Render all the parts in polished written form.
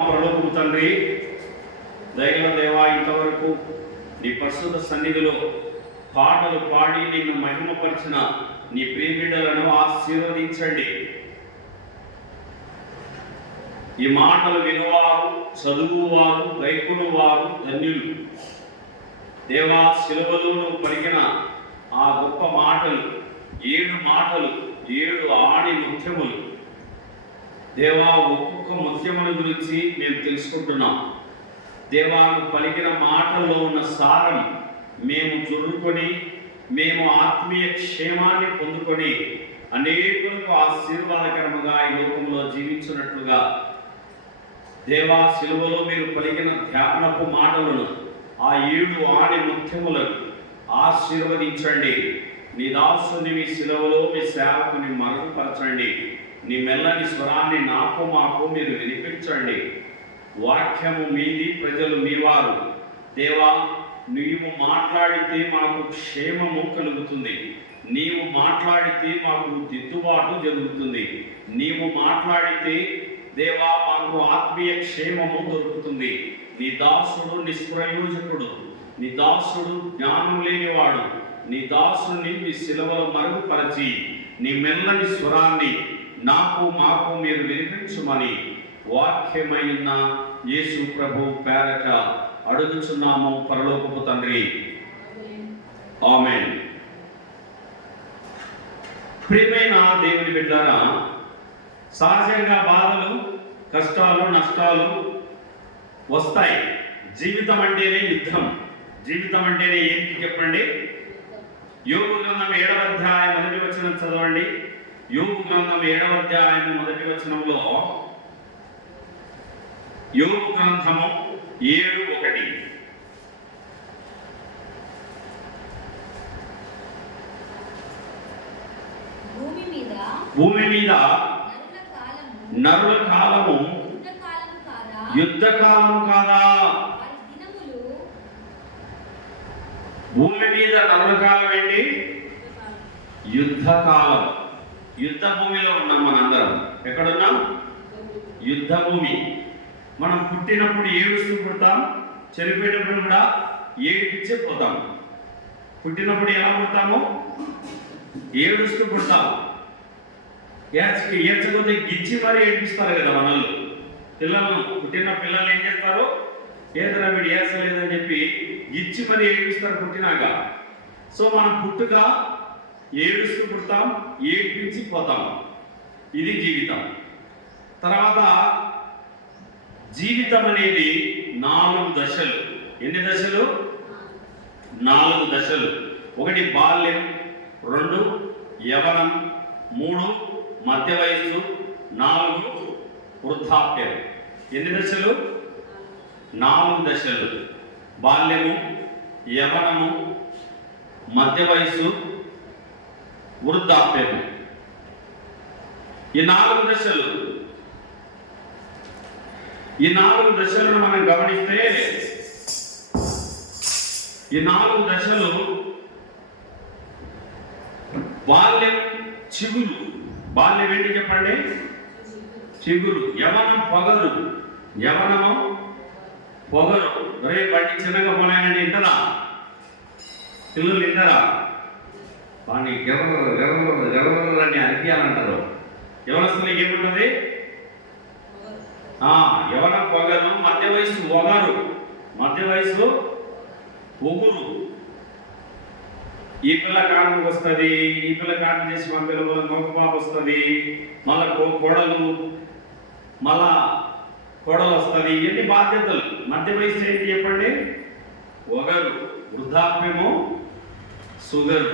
పరలోకపు తండ్రి, దయగల దేవా, ఇంతవరకు నీ పరిశుద్ధ సన్నిధిలో పాటలు పాడి నిన్ను మహిమపరిచిన నీ ప్రియబిడ్డలను ఆశీర్వదించండి. ఈ మాటలు వినువారు, చదువువారు, గైకొనువారు ధన్యులు. దేవా, శిలువలో నువ్వు పలికిన ఆ గొప్ప మాటలు, 7 మాటలు, 7 ఆణి ముత్యములు. దేవా, ఒక్కొక్క ముత్యముల గురించి మేము తెలుసుకుంటున్నాం. దేవా, నువ్వు పలికిన మాటల్లో ఉన్న సారం మేము జొర్రుకొని, మేము ఆత్మీయ క్షేమాన్ని పొందుకొని అనేకులకు ఆశీర్వాదకరముగా ఈ లోకంలో జీవించినట్లుగా దేవా, శిలువలో మీరు పలికిన ధ్యానపు మాటలను, ఆ 7 ఆణి ముత్యములను ఆశీర్వదించండి. నీ దాసుని మీ శిలువలో మీ సేవకుని మరుగుపరచండి. నీ మెల్లని స్వరాన్ని నాకు మాకు మీరు వినిపించండి. వాక్యము మీది, ప్రజలు మీవారు. దేవా, నీవు మాట్లాడితే మాకు క్షేమము కలుగుతుంది. నీవు మాట్లాడితే మాకు దిద్దుబాటు జరుగుతుంది. నీవు మాట్లాడితే దేవా, మాకు ఆత్మీయ క్షేమము దొరుకుతుంది. నీ దాసుడు నిష్ప్రయోజకుడు, నీ దాసుడు జ్ఞానం లేనివాడు. నీ దాసుని మీ శిలువలో మరుగుపరచి నీ మెల్లని స్వరాన్ని నాకు మాకు మీరు వినిపించుమని వాక్యమైన యేసు ప్రభు పేరట అడుగుచున్నాము పరలోకపు తండ్రి. ఆమేన్. ప్రియమైన దేవుని బిడ్డలారా, సహజంగా బాధలు, కష్టాలు, నష్టాలు వస్తాయి. జీవితం అంటేనే యుద్ధం. జీవితం అంటేనే ఏంటి చెప్పండి? యోబు గ్రంథం 7వ అధ్యాయం 1వ వచనం చదవండి. యోబు గ్రంథం 7వ అధ్యాయం 1వ వచనంలో, యోబు గ్రంథము 7:1. భూమి మీద నరుల కాలము యుద్ధకాలం కాదా? భూమి మీద నరుల కాలం ఏంటి? యుద్ధకాలం. యుద్ధ భూమిలో ఉన్నాం మనందరం. ఎక్కడున్నాం? యుద్ధ భూమి. మనం పుట్టినప్పుడు ఏడుస్తూ పుడతాం, చనిపోయేటప్పుడు కూడా ఏడిపించే పోతాం. పుట్టినప్పుడు ఎలా పుడతామో ఏడుస్తూ పుడతాం. ఏడ్చకపోతే గిచ్చి మరీ ఏడిపిస్తారు కదా మనల్ని. పిల్లలను, పుట్టిన పిల్లలు ఏం చేస్తారు? ఏదైనా వీడు ఏడ్చలేదని చెప్పి గిచ్చి మరీ ఏడిపిస్తారు పుట్టినాక. సో మనం పుట్టుగా ఏడుస్తూ పుడతాం, ఏడిపించి పోతాం. ఇది జీవితం. తర్వాత జీవితం అనేది 4 దశలు. ఎన్ని దశలు? 4 దశలు. 1 బాల్యం, 2 యవనం, 3 మధ్య వయస్సు, 4 వృద్ధాప్యం. ఎన్ని దశలు? 4 దశలు. బాల్యము, యవనము, మధ్య వయస్సు, వృద్ధాప్యము. ఈ 4 దశలు. ఈ 4 దశలను మనం గమనిస్తే, ఈ 4 దశలు బాల్యం చిగురు. బాల్యం ఏంటి చెప్పండి? చిగురు. యవనం పొగరు. యవనము పొగరు. ఒరే బండి చిన్నగా పోనాయండి, వింటారా? పిల్లలు వింటారా? వాడిని గెర్రలు అని అనిపించాలంటారు. యవనస్తులు ఏముంటుంది? యవనం పొగరు. మధ్య వయసు ఒగరు. మధ్య వయసు ఒగురు. ఈ పిల్ల కారణం వస్తుంది, ఈ పిల్ల కారణం చేసి మా పిల్ల మగ పాప వస్తుంది, మళ్ళా కోడలు వస్తుంది. ఇవన్నీ బాధ్యతలు. మధ్య వయసు ఏంటి చెప్పండి? ఒగరు. వృద్ధాప్యము, సుగరు.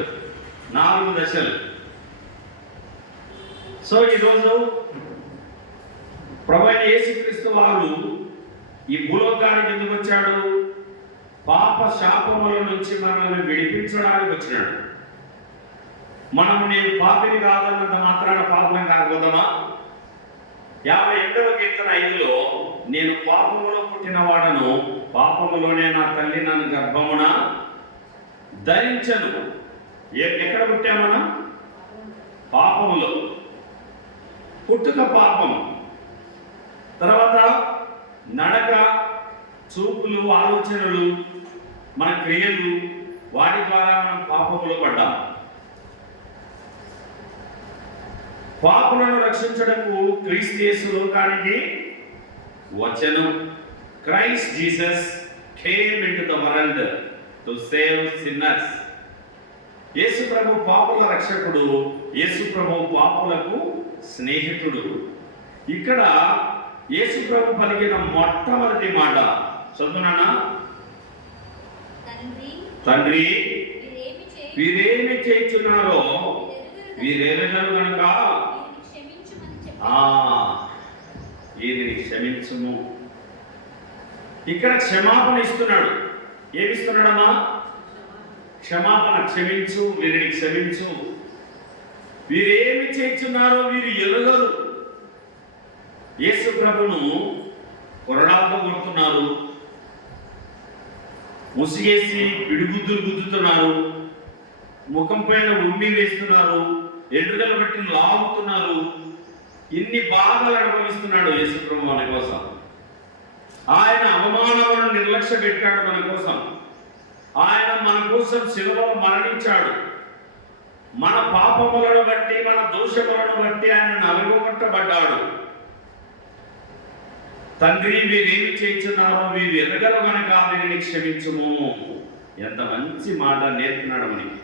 4 దశలు. సో ఈరోజు ప్రభువైన యేసుక్రీస్తు వారు ఈ భూలోకానికి ఎందుకు వచ్చాడు? పాప శాపముల నుంచి మనల్ని విడిపించడానికి వచ్చినాడు. నేను పాపిని కాదన్నంత మాత్రాన పాపం కాకపోతామా? 58వ కీర్తన 5లో, నేను పాపములో పుట్టిన వాడను, పాపములోనే నా తల్లి నన్ను గర్భమున ధరించను. ఎక్కడ పుట్టామన్నా? పాపములో. పుట్టుక పాపం. తర్వాత చూపులు, ఆలోచనలు, మన క్రియలు, వాటి ద్వారా మనం పాపములో పడ్డాం. పాపులను రక్షించడము క్రీస్తు యేసు లోకానికి వచ్చెను. Christ Jesus came into the world to save sinners. యేసు ప్రభు పాపుల రక్షకుడు, యేసు ప్రభు పాపులకు స్నేహితుడు. ఇక్కడ యేసు ప్రభు పలికిన మొట్టమొదటి మాట చదువునా? తండ్రి, వీరేమి చేయుచున్నారో వీరెరుగరు కనుక వీరిని క్షమించుము. ఇక్కడ క్షమాపణ ఇస్తున్నాడు. ఏమిస్తున్నాడమ్మా? క్షమాపణ. క్షమించు, వీరిని క్షమించు. వీరేమి చేస్తున్నారో వీరు ఎరుగరు. యేసు ప్రభును కొరడాలతో కొడుతున్నారు, ముసిగేసి పిడిగుద్దులు గుద్దుతున్నారు, ముఖం పైన ఉమ్మి వేస్తున్నారు, ఎండ్రుకలు బట్టి లాగుతున్నారు. ఇన్ని బాధలు అనుభవిస్తున్నాడు యేసు ప్రభు మన కోసం. ఆయన అవమానములను నిర్లక్ష్య పెట్టాడు మన కోసం. ఆయన మన కోసం శిలువలో మరణించాడు. మన పాపములను బట్టి, మన దోషములను బట్టి ఆయన నలగొట్టబడ్డాడు. తండ్రి, వీరేమి చేయుచున్నారో వీరు ఎరగరు కనుక వీరిని క్షమించుము. ఎంత మంచి మాట నేర్పినాడు మనకి.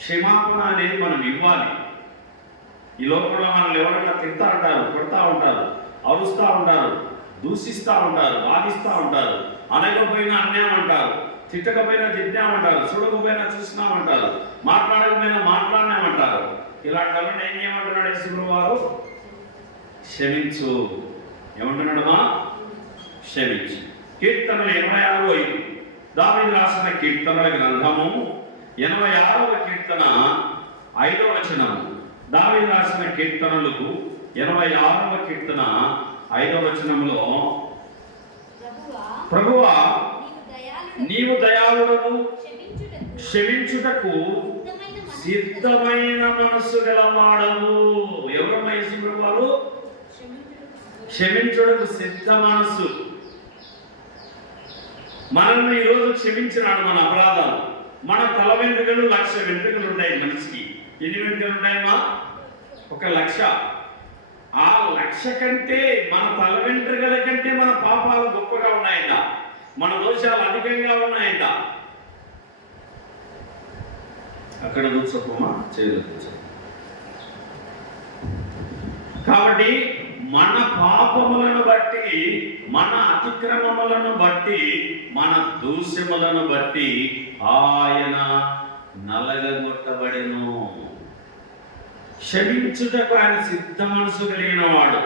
క్షమాపణ అనేది మనం ఇవ్వాలి. ఈ లోకంలో మనల్ని ఎవరైనా తిడతా ఉంటారు, కొడతా ఉంటారు, అరుస్తూ ఉంటారు, దూషిస్తూ ఉంటారు, బాధిస్తూ ఉంటారు, అనకపోయినా అన్యామంటారు, తిట్టకపోయినా తిట్టామంటారు, చూడకపోయినా చూసినామంటారు, మాట్లాడకపోయినా మాట్లాడినామంటారు. ఇలాంటి వాళ్ళని ఏం చేయమంటున్నాడు యేసు వారు? క్షమించు. ఏమంటున్నాడమ్మా? క్షమించు. కీర్తనలు 86:5. దావీదు రాసిన కీర్తనల గ్రంథము 86వ కీర్తన 5వ వచనము. దావీదు రాసిన కీర్తనలు 86వ కీర్తన 5వ వచనంలో, ప్రభువా నీవు దయాళుడవు, క్షమించుటకు సిద్ధమైన మనస్సు గలవాడవు. ఎవరమ్మా యేసు ప్రభువారు? క్షమించుటకు సిద్ధ మనస్సు. మనల్ని ఈరోజు క్షమించినాడు మన అపరాధాలు. మన తల వెంట్రుకలు 1,00,000 వెంట్రుకలు ఉంటాయి మనిషికి. ఎన్ని వెంట్రుకలు ఉంటాయమ్మా? 1,00,000. ఆ 1,00,000 కంటే, మన తల వెంట్రుకల కంటే మన పాపాలు గొప్పగా ఉన్నాయంట, మన దోషాలు అధికంగా ఉన్నాయంట. అక్కడ కూర్చోపోమా, చేయలేదు కూర్చో. కాబట్టి మన పాపములను బట్టి, మన అతిక్రమములను బట్టి, మన దోషములను బట్టి ఆయన నలగగొట్టబడెను. క్షమించుటకు ఆయన సిద్ధ మనసు కలిగిన వాడు.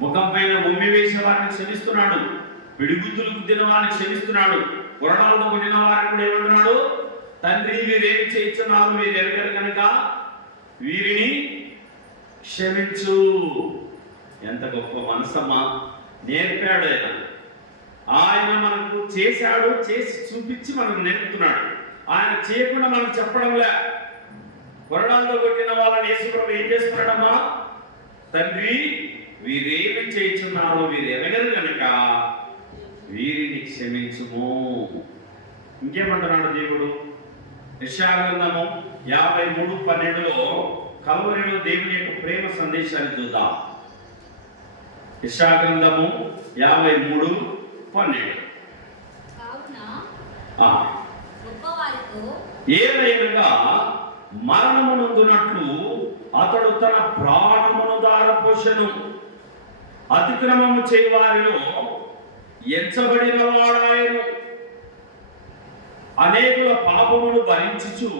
ముఖం పైన ఉమ్మి వేసిన వారిని క్షమిస్తున్నాడు, పిడిగుద్దులు గుద్దిన వారిని క్షమిస్తున్నాడు, కొరడాలతో కొట్టిన వారిని కూడా ఏమంటున్నాడు? తండ్రి, వీరేమి చేయుచున్నారు వీరు ఎరగరు కనుక వీరిని క్షమించు. ఎంత గొప్ప మనసమ్మా! నేర్పాడు ఆయన. ఆయన మనకు చేశాడు, చేసి చూపించి మనకు నేర్పుతున్నాడు. ఆయన చేయకుండా మనకు చెప్పడంలే. కొరడాలతో కొట్టిన వాళ్ళని యేసు ప్రభు ఏం చేస్తున్నాడమ్మా? తండ్రి, వీరేమి చేయుచున్నారో వీరు ఎరగరు కనుక వీరిని క్షమించుము. ఇంకేమంటున్నాడు దేవుడు? యెషయా గ్రంథము 53:12లో కల్వరిలో దేవుని యొక్క ప్రేమ సందేశాన్ని చూద్దాం. యెషయా గ్రంథము 53:12. ఏలయనగా మరణమునందునట్లు అతడు తన ప్రాణమును దారపోసెను. అతిక్రమము చేయవారిలో ఎంచబడిన వాడాయను. అనేకుల పాపమును భరించుచు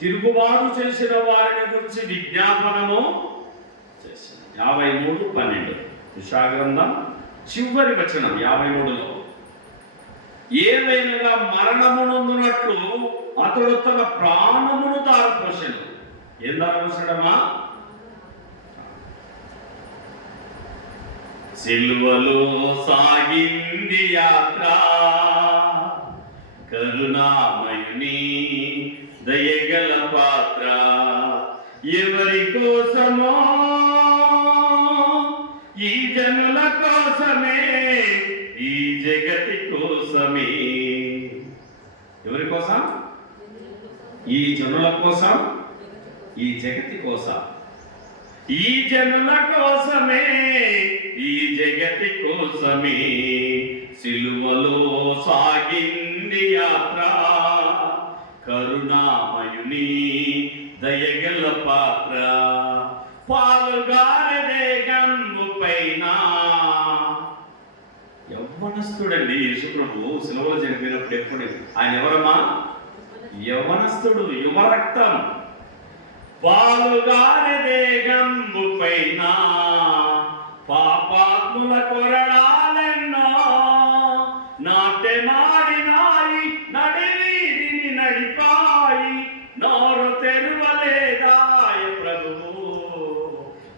తిరుగుబాటు చేసిన వారిని గురించి విజ్ఞాపనము చేశాను. 53:12 యెషయా గ్రంథం చివరి వచనం 53లో. ఏదైనా మరణమునందునట్లు అతడు తన ప్రాణమును దారపోసెను. ఏం దారపోసాడమ్మా? సిలువలో సాగింది యాత్ర, కరుణామయుని దయగల పాత్ర. ఎవరి కోసమో? ఈ జనుల కోసమే, ఈ కోసం? ఈ జనుల కోసం, ఈ జగతి కోసం. ఈ జనుల కోసమే, ఈ జగతి కోసమే సిలువలో సాగింది యాత్ర. కరుణామయుని దయగల పాత్ర పాలుగారదే గంగు పైన. యవ్వనస్తుడండి యేసుప్రభు సిలువలో చనిపోయినప్పుడు. ఎప్పుడు ఆయన ఎవరమ్మా? యవ్వనస్తుడు, యువరక్తం. పాలుగారదే గంగు పైన పాపాత్ముల కొరడాలెన్నో నాట్యమాడినాయి, నడివీధిని నడిపాయి, నోరు తెరువలేదాయ ప్రభువు,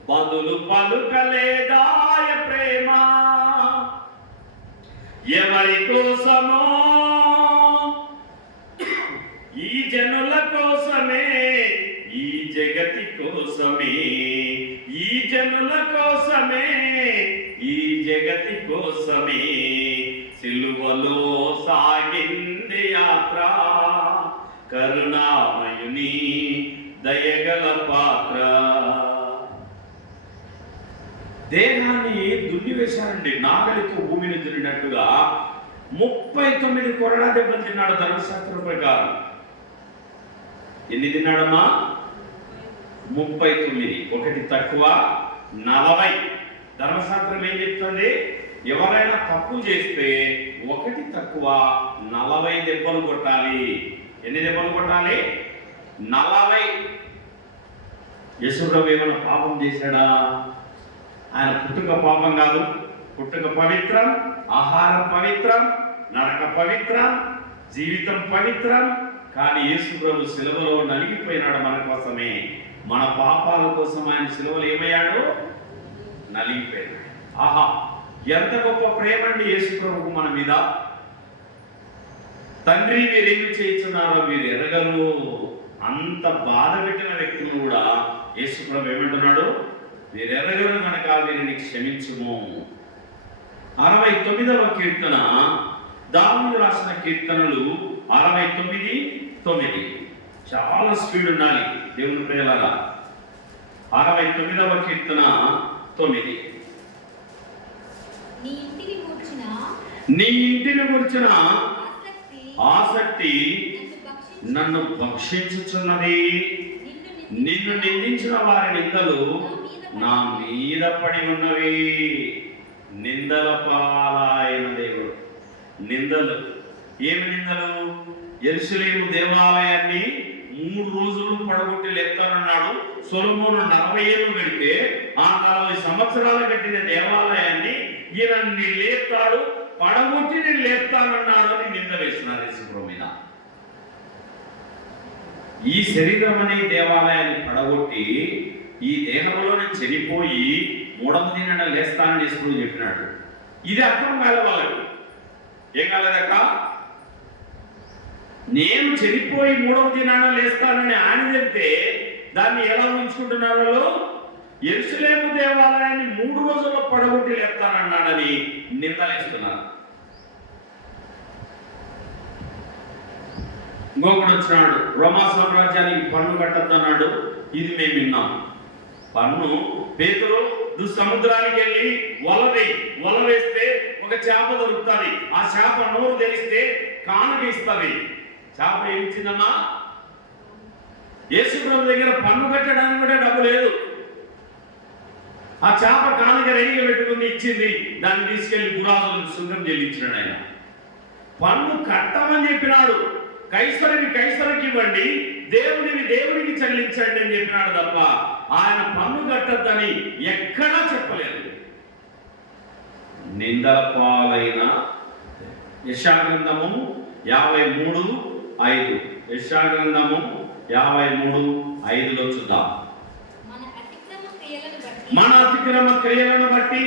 బదులు పలుకలేదాయ ప్రేమ. ఎవరి కోసమో? ఈ జనుల కోసమే, ఈ జగతి కోసమే, ఈ జనుల కోసమే, ఈ జగతి కోసమే సిలువలో సాగింది యాత్ర. కరుణామయుని దయగల పాత్ర. దేహాన్ని దున్నివేశారండి, నాగలితో భూమిని దున్నినట్టుగా. 39 కొరడా దెబ్బలు తిన్నాడు ధర్మశాస్త్రం ప్రకారం. ఎన్ని తిన్నాడమ్మా? 39. ఒకటి తక్కువ 40. ధర్మశాస్త్రం ఏం చెప్తుంది? ఎవరైనా తప్పు చేస్తే ఒకటి తక్కువ 40 దెబ్బలు కొట్టాలి. ఎన్ని దెబ్బలు కొట్టాలి? 40. యేసుప్రభు ఏమైనా పాపం చేశాడా? ఆయన పుట్టుక పాపం కాదు. పుట్టుక పవిత్రం, ఆహారం పవిత్రం, నరక పవిత్రం, జీవితం పవిత్రం. కానీ యేసుప్రభు సిలువలో నలిగిపోయినాడు మన కోసమే. మన పాపాల కోసం ఆయన సిలువలో ఏమయ్యాడు? నలిగిపోయాడు. ఆహా, ఎంత గొప్ప ప్రేమ అండి యేసుప్రభుకు మన మీద. తండ్రి వీరేమి చేయించున్నారో వీరు ఎరగరు. అంత బాధ పెట్టిన వ్యక్తులను కూడా యేసుప్రభు ఏమంటున్నాడు? వీరెరగరు కనుక వీరిని క్షమించుము. 69వ కీర్తన, దావీదు రాసిన కీర్తనలు 69:9. చాలా స్పీడ్ ఉండాలి దేవుని ప్రియులారా. 69వ కీర్తన 9. నీ ఇంటిని గురించిన ఆసక్తి నన్ను భక్షించుచున్నది. నిన్ను నిందించిన వారి నిందలు నా మీద పడి ఉన్నవి. నిందల పాలైన దేవుడు. నిందలు ఏమి నిందలు? యెరూషలేము దేవాలయాన్ని 3 రోజులు పడగొట్టి లేపుతానన్నాడు. సొలొమోను 40 ఏళ్ళు పెడితే ఆ 40 సంవత్సరాలు కట్టిన దేవాలయాన్ని ఈయన లేపుతాడు, పడగొట్టి నేను లేపుతానన్నాడు అని నింద వేస్తున్నారు యేసుప్రభు మీద. ఈ శరీరం అనే దేవాలయాన్ని పడగొట్టి ఈ దేహంలో నేను చనిపోయి 3వ దినాన లేస్తానని యేసుప్రభు చెప్పినాడు. ఇది అర్థం కాలే వాళ్ళకు. ఏం కాలేదక్క? నేను చనిపోయి 3వ దినాన లేస్తానని ఆయన చెప్తే దాన్ని ఎలా ఊహించుకుంటున్నారు వాళ్ళు? యెరూషలేము దేవాలయాన్ని 3 రోజుల్లో పడగొట్టి లేపుతానన్నాడని నిందలేస్తున్నారు. ఇంకొకడు వచ్చినాడు, రోమా సామ్రాజ్యానికి పన్ను కట్టద్దన్నాడు. ఇది మేము విన్నాం. పన్ను పేతురు సముద్రానికి వెళ్ళి వల వేస్తే ఒక చేప దొరుకుతుంది. ఆ చేప నోరు తెరిస్తే కానుక ఇస్తుంది. చేప ఏమిచ్చిందమ్మా? యేసుప్రభు దగ్గర పన్ను కట్టడానికి కూడా డబ్బు లేదు. ఆ చేప కానుక రెడీగా పెట్టుకుని ఇచ్చింది. దాన్ని తీసుకెళ్లి గురాజులకు సుంకం చెల్లించినాడు ఆయన. పన్ను కట్టమని చెప్పినాడు. కైసరికి ఇవ్వండి, దేవునికి చెల్లించండి అని చెప్పినాడు తప్ప ఆయన పన్ను కట్టద్దని ఎక్కడా చెప్పలేదు. నిందల పాలైన యెషయా గ్రంథము 53:5. యెషయా గ్రంథము 53:5లో చూద్దాం. మన అతిక్రమ క్రియలను బట్టి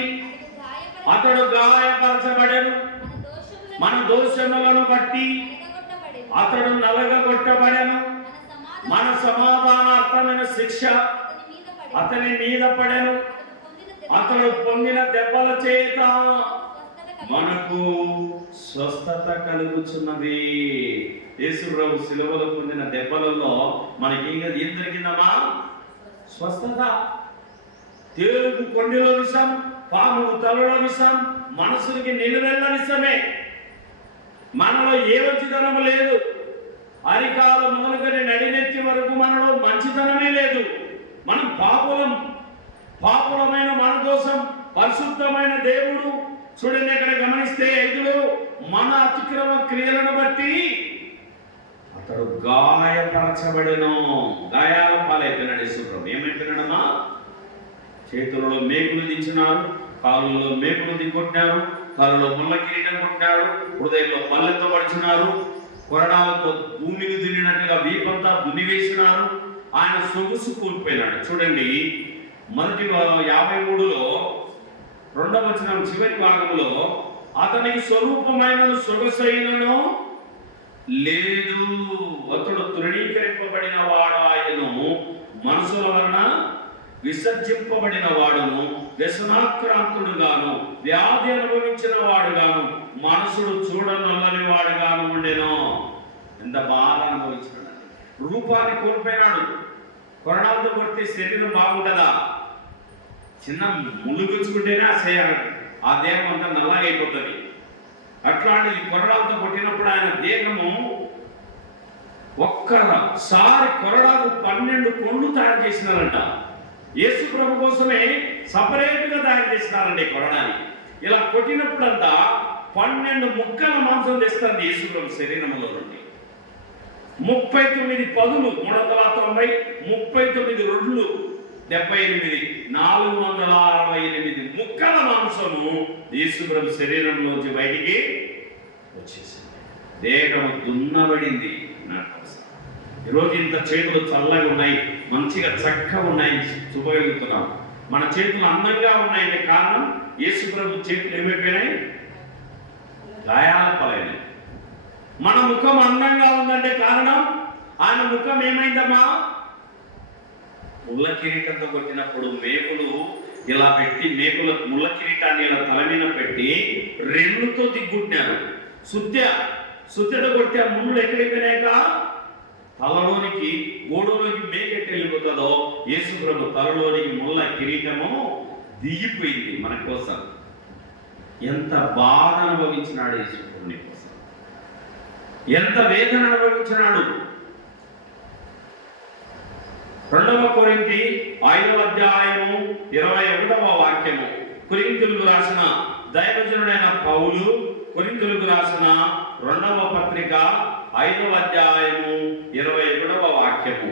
అతడు గాయపరచబడెను, మన దోషములను బట్టి అతడు నలగగొట్టబడెను, మన సమాధానార్థమైన శిక్ష అతని మీద పడెను, అతడు పొందిన దెబ్బల చేత మనకు స్వస్థత కలుగుచున్నది. యేసు ప్రభు శిలువలో పొందిన దెబ్బలలో మనకి ఏం దొరికిందమ్మా? స్వస్థత. తేలుగు కొండలో విషం, పాము తలలో విషం, మనసునికి నిలువెల్ల విషమే. మనలో ఏ మంచితనము లేదు. అరికాల మొదలుకొని నడినెత్తి వరకు మనలో మంచితనమే లేదు. మనం పాపులమైన మన కోసం పరిశుద్ధమైన దేవుడు చూడండి, ఇక్కడ గమనిస్తే 5లో మన అతిక్రమ క్రియలను బట్టి అతడు గాయపరచబడెను. గాయాల పాలైపోయినాడు యేసుప్రభు. ఏమైపోయినాడమ్మా? చేతులలో మేకులు దించినారు, కాళ్ళలో మేకులు దిగొట్టినారు, తలలో ముళ్ళ కిరీటం కొట్టినారు, హృదయంలో పల్లెతో పడిచినారు, కొరడాలతో భూమిని దున్నినట్టుగా వీపంతా దున్నివేసినారు. ఆయన సొగుసు కూలిపోయినాడు. చూడండి, మొదటి 53లో 2వ వచనం చివరి భాగంలో అతనికి స్వరూపమైన సొగసైనను లేదు, అతడు తృణీకరింపబడిన వాడు, ఆయను మనసుల వలన విసర్జింపబడిన వాడును, వ్యసనాక్రాంతుడుగాను, వ్యాధి అనుభవించిన వాడుగాను, మనసుడు చూడనల్లని వాడుగాను ఉండెను. ఎంత బాధ అనుభవించినాడు. రూపాన్ని కోల్పోయినాడు. కొరడాలతో కొడితే శరీరం బాగుంటుందా? చిన్న ముళ్ళు గుచ్చుకుంటేనే ఆ దేహం అంతా నల్లగా అయిపోతుంది. అట్లాంటి కొరడాలతో కొట్టినప్పుడు ఆయన దేహము ఒక్కసారి కొరడాకు 12 కొండ్లు తయారు చేసినారంట. యేసు ప్రభు కోసమే సపరేట్గా తయారు చేసినారండి కొరడాని. ఇలా కొట్టినప్పుడంతా 12 ముక్కల మాంసం తెస్తుంది యేసు ప్రభు శరీరంలో నుండి. 39 పదులు 390, 39 రొడ్లు 78, 468 ముక్కల మాంసము యేసు ప్రభు శరీరంలోంచి బయటికి వచ్చేసింది. దేహము దున్నబడింది. ఈరోజు ఇంత చేతులు చల్లగా ఉన్నాయి, మంచిగా చక్కగా ఉన్నాయి, చూపగలుగుతున్నాం. మన చేతులు అందంగా ఉన్నాయంటే కారణం యేసు ప్రభు చేతులు ఏమైపోయినాయి? గాయాల పాలైనాయి. మన ముఖం అందంగా ఉందంటే కారణం ఆయన ముఖం ఏమైందమ్మా? ముళ్ళ కిరీటంతో కొట్టినప్పుడు మేకులు ఇలా పెట్టి, మేకుల ముళ్ళ కిరీటాన్ని ఇలా తల మీద పెట్టి రెల్లుతో దిగ్గుట్టినారు. సుత్తెతో కొట్టి ఆ ముళ్ళు ఎక్కడిపోయినాక తలలోనికి గోడలోకి మేకెట్టి వెళ్ళిపోతుందో యేసు ప్రభు తలలోనికి ముళ్ళ కిరీటము దిగిపోయింది మన కోసం. ఎంత బాధ అనుభవించినాడు యేసు ప్రభు నీ కోసం, ఎంత వేదన అనుభవించినాడు. 2వ కొరింథీ 5వ అధ్యాయము 21వ వాక్యము. కొరింథీయులకు రాసిన దైవజనుడైన పౌలు కొరింథీయులకు రాసిన 2వ పత్రిక 5వ అధ్యాయము 21వ వాక్యము.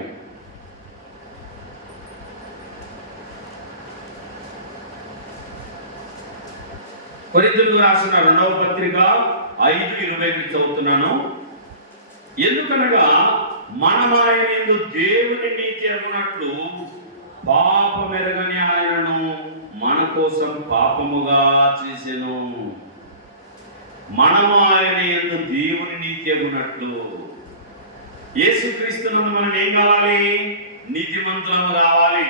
కొరింథీయులకు రాసిన 2వ పత్రిక 5:20 చదువుతున్నాను. ఎందుకనగా మనమాయన యందు దేవుని నీతి అగునట్లు పాపమెరగని ఆయనను మన కోసం పాపముగా చేసెను. మనమాయన యందు దేవుని నీతి అగునట్లు. యేసుక్రీస్తునందు మనం ఏం కావాలి? నీతిమంతులము కావాలి.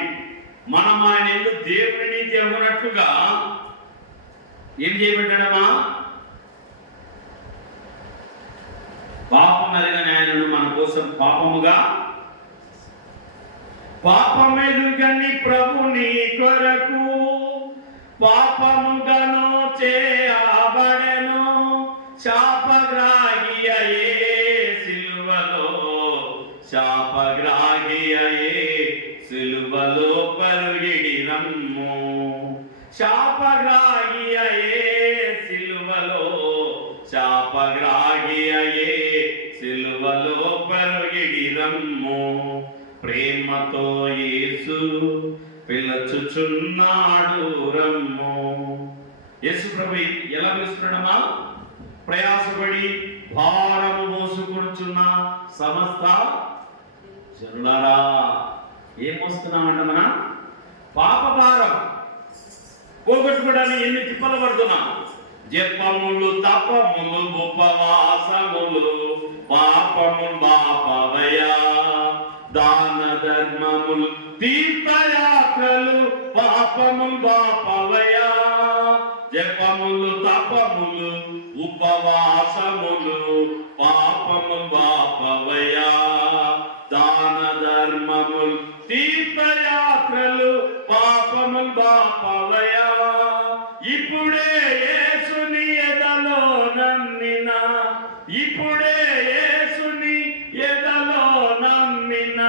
మనం ఆయన యందు దేవుని నీతి అగునట్లుగా ఏం చేయబడ్డాడమ్మా? పాపం ఎరగని ఆయనను మన కోసం పాపముగా, పాపమెరుగని ప్రభుని కొరకు పాపముగాను చేయబడెను. శాపగ్రాహి అయ్యే సిలువలో, శాపగ్రాహి అయ్యే సిలువలో పరుగిడి రమ్ము. శాపగ్రాహి అయ్యే సిలువలో, శాపగ్రాహి అయ్యే సిలువలో పరుగిడి రమ్ము. ప్రేమతో యేసు పిలుచుచున్నాడు రమ్ము. యేసు ప్రభు ఎలా పిలుస్తున్నాడమ్మా? ప్రయాసపడి భారము మోసుకొనుచున్న సమస్త జనులారా. ఏం మోస్తున్నామంట? మన పాప భారం పోగొట్టుకోవడానికి ఎన్ని తిప్పలు పడుతున్నాం. జపములు, తపములు, ఉపవాసములు, పాపములు బాపవయా, దాన ధర్మములు, తీర్థయాత్రలు, పాపములు బాపవయా. జపములు, తపములు, ఉపవాసములు, పాపములు బాప ఇప్పుడే యేసుని ఎదలో నమ్మిన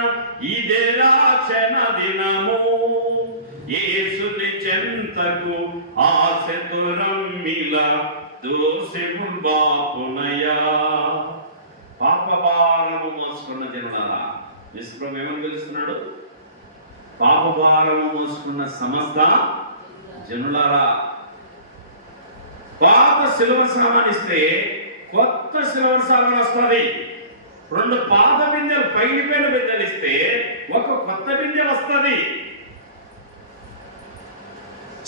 ఇదే రాక్షణ దినము. యేసుని చెంతకు ఆశతో రమ్మిల దోషము బాపునయా. పాప భారము మోసుకున్న జనులారా, యేసుప్రభు ఏమని పిలుస్తున్నాడు? పాప భారము మోసుకున్న సమస్త జనులారా. పాత సిలువ సామాన్ ఇస్తే కొత్త సిలువ సామాన్ వస్తుంది. 2 పాత బిందెలు పైన బిందెలు ఇస్తే ఒక కొత్త బిందె వస్తుంది.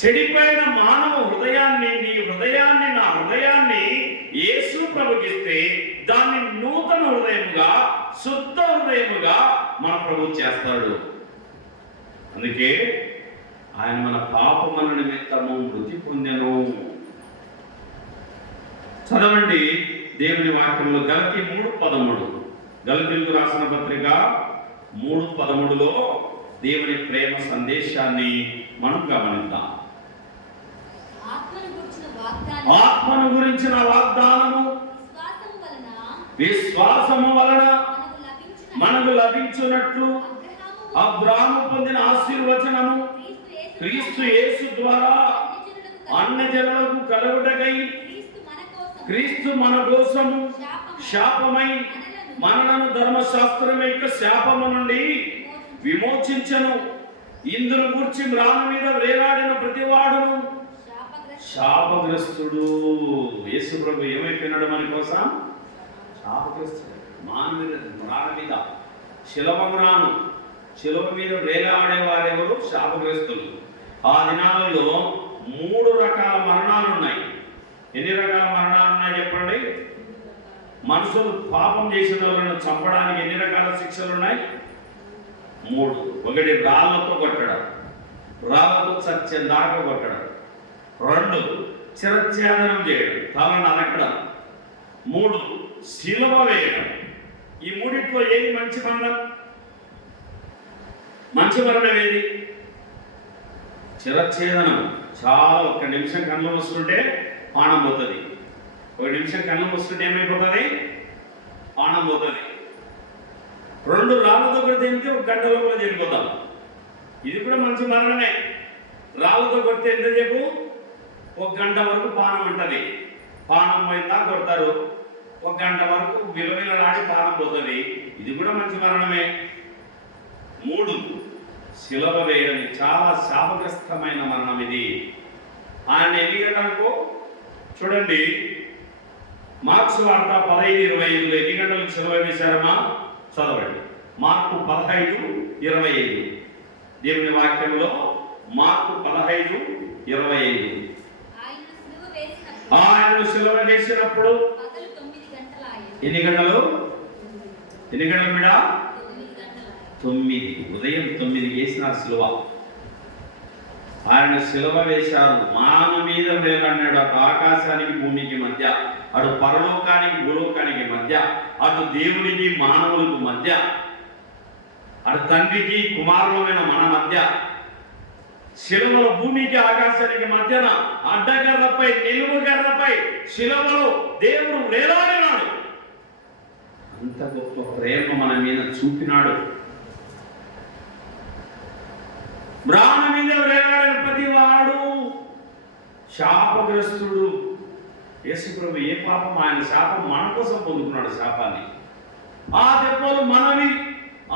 చెడిపోయిన మానవ హృదయాన్ని, నీ హృదయాన్ని, నా హృదయాన్ని యేసు ప్రభుకిస్తే దాన్ని నూతన హృదయముగా, శుద్ధ హృదయముగా మన ప్రభు చేస్తాడు. అందుకే ఆయన మన పాపముల నిమిత్తము మృతి పొందెను. చదవండి దేవుని వాక్యంలో గలతీ 3:13. గలతీయులకు రాసిన పత్రిక 3:13లో దేవుని ప్రేమ సందేశాన్ని మనం గమనిద్దాం. ఆత్మను గురించిన వాగ్దానము విశ్వాసము వలన మనకు లభించున్నట్లు అబ్రాహాము పొందిన ఆశీర్వచనము క్రీస్తు యేసు ద్వారా అన్యజనులకు కలుగుటకై క్రీస్తు మన కోసము శాపమై మనలను ధర్మశాస్త్రం యొక్క శాపము నుండి విమోచించను. ఇందును గూర్చి మ్రాను మీద వేలాడిన ప్రతివాడును శాపగ్రస్తుడు. యేసు ప్రభు ఏమైపోయినాడు మన కోసం? శాపగ్రస్తుడు. మ్రాను మీద శిలువ మీద వేలాడేవారెవరు? శాపగ్రస్తులు. ఆ దినాలలో 3 రకాల మరణాలు ఉన్నాయి. ఎన్ని రకాల మరణాలు ఉన్నాయి చెప్పండి? మనుషులు పాపం చేసిన వాళ్ళను చంపడానికి ఎన్ని రకాల శిక్షలు ఉన్నాయి? 3. ఒకటి రాళ్లతో కొట్టడం, రాళ్లతో చచ్చే దాకా కొట్టడం. 2 చిరఛేదనం చేయడం, తలను నరకడం. 3 శిలువ వేయడం. ఈ 3ట్లో ఏది మంచి మరణం? మంచి మరణం ఏది? చిరఛేదనం. చాలా 1 నిమిషం కళ్ళు మూసుకుంటే ప్రాణం పోతుంది. 1 నిమిషం కళ్ళు మూసుకుంటే ఏమైపోతుంది? ప్రాణం పోతుంది. 2 రాళ్ళతో కొడితే 1 గంట లోపల చనిపోతాం. ఇది కూడా మంచి మరణమే. రాళ్ళతో కొడితే ఎంతసేపు? 1 గంట వరకు ప్రాణం ఉంటుంది. ప్రాణం పోయిందా కొడతారు. 1 గంట వరకు విలువలాడి ప్రాణం పోతుంది. ఇది కూడా మంచి మరణమే. 3 శిలువ వేయడం. చాలా శాపగ్రస్తమైన మరణం ఇది. ఆయన ఎన్ని గంటలకు చూడండి, మార్క్స్ వార్త 15:25 ఎన్ని గంటలకు శిలువ వేశారమ్మా? చదవండి. మార్కు 15:25 దేవుని వాక్యంలో మార్కు 15:25 ఆయన శిలువ వేసినప్పుడు ఎన్ని గంటలు? బిడా? 9. ఉదయం 9 వేసినారు శిలువ. ఆయన శిలువ వేశారు. మాన మీద వేలాడినాడు. అటు ఆకాశానికి భూమికి మధ్య, అటు పరలోకానికి భూలోకానికి మధ్య, అటు దేవునికి మానవులకు మధ్య, అటు తండ్రికి కుమారులమైన మన మధ్య, శిలువలో భూమికి ఆకాశానికి మధ్యన అడ్డగర్రపై నిలువుగర్రపై శిలువలో దేవుడు వేలాడినాడు. అంత గొప్ప ప్రేమ మన మీద చూపినాడు. మ్రాను మీద వేలాడిన ప్రతి వాడు శాపగ్రస్తుడు. యేసు ప్రభు ఏ పాపం? ఆయన శాపం మన కోసం పొందుకున్నాడు శాపాన్ని. ఆ దెబ్బలు మనవి,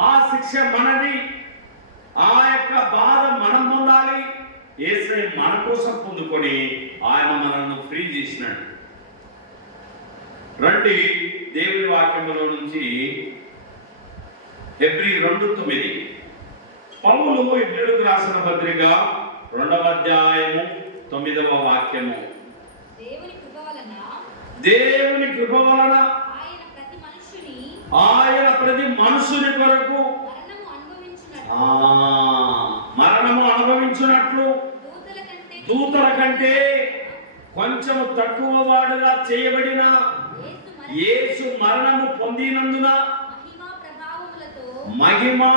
ఆ శిక్ష మనది, ఆ యొక్క బాధ మనం పొందాలి. యేసయ్య మన కోసం పొందుకొని ఆయన మనల్ని ఫ్రీ చేసినాడు. రండి దేవుని వాక్యంలో నుంచి హెబ్రీ 2:9. పౌలు హెబ్రీయులకు రాసిన పత్రిక 2వ అధ్యాయము 9వ వాక్యము. దేవుని కృప వలన ఆయన ప్రతి మనుషుని కొరకు మరణము అనుభవించినట్లు దూతల కంటే కొంచెం తక్కువ వాడుగా చేయబడిన యేసు మరణము పొందినందున మహిమా